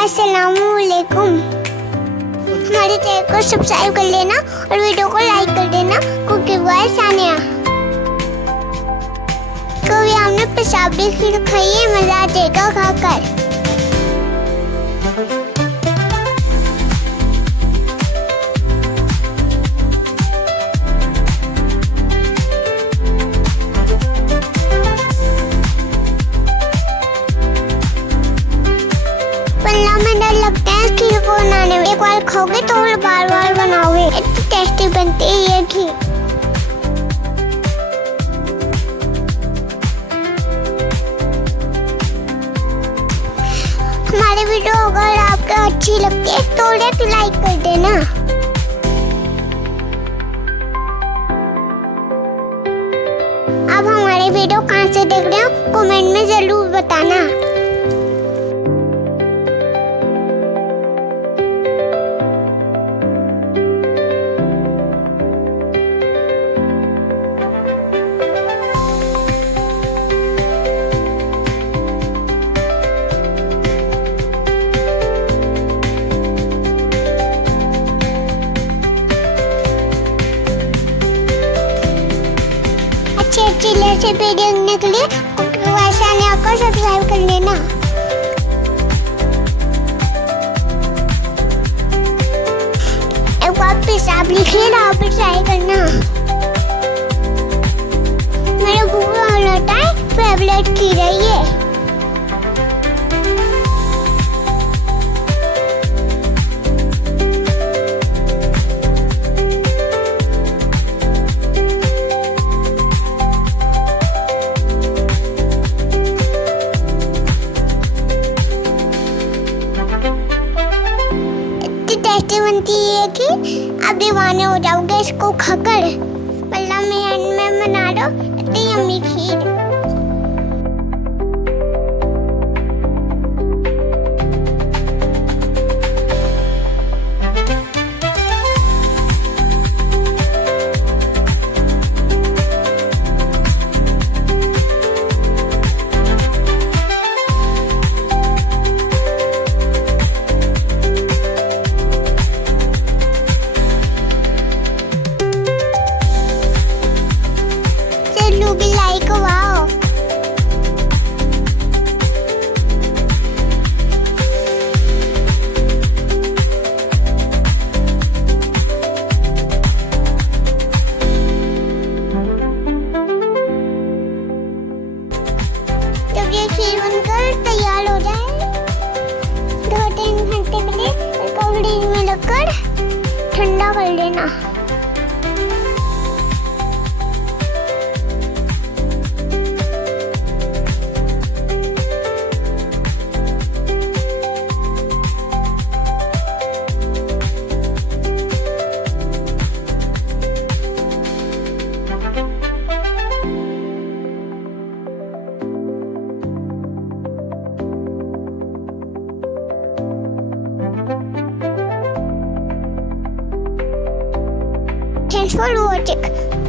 अस्सलामुअलैकुम। हमारे चैनल को सब्सक्राइब कर लेना और वीडियो को लाइक कर देना क्योंकि वॉइस आने कभी हमने पेशावरी खीर खाई है, मजा आ जाएगा खाकर। लगता है खीर को बनाने में, एक बार खाओगे तो बार बार बनाओगे, इतनी टेस्टी बनती है ये खीर। हमारे वीडियो अगर आपको अच्छी लगती है तो लाइक कर देना। आप हमारे वीडियो कहाँ से देख रहे हो कमेंट में जरूर बताना। अच्छी रेसिपी देखने के लिए चैनल को सब्सक्राइब कर लेना। एक बार पेशावरी खीर आप भी ट्राई करना। मेरे बुआ का फेवरेट खीर है ये। टेस्टी बनती है कि आप दीवाने हो जाओगे इसको खाकर। पल्ला में बना दो इतनी यम्मी खीर। Like wow. जब ये खीर बनकर तैयार हो जाए 2-3 घंटे के लिए इसको फ्रिज में रखकर ठंडा कर लेना। Thanks for watching.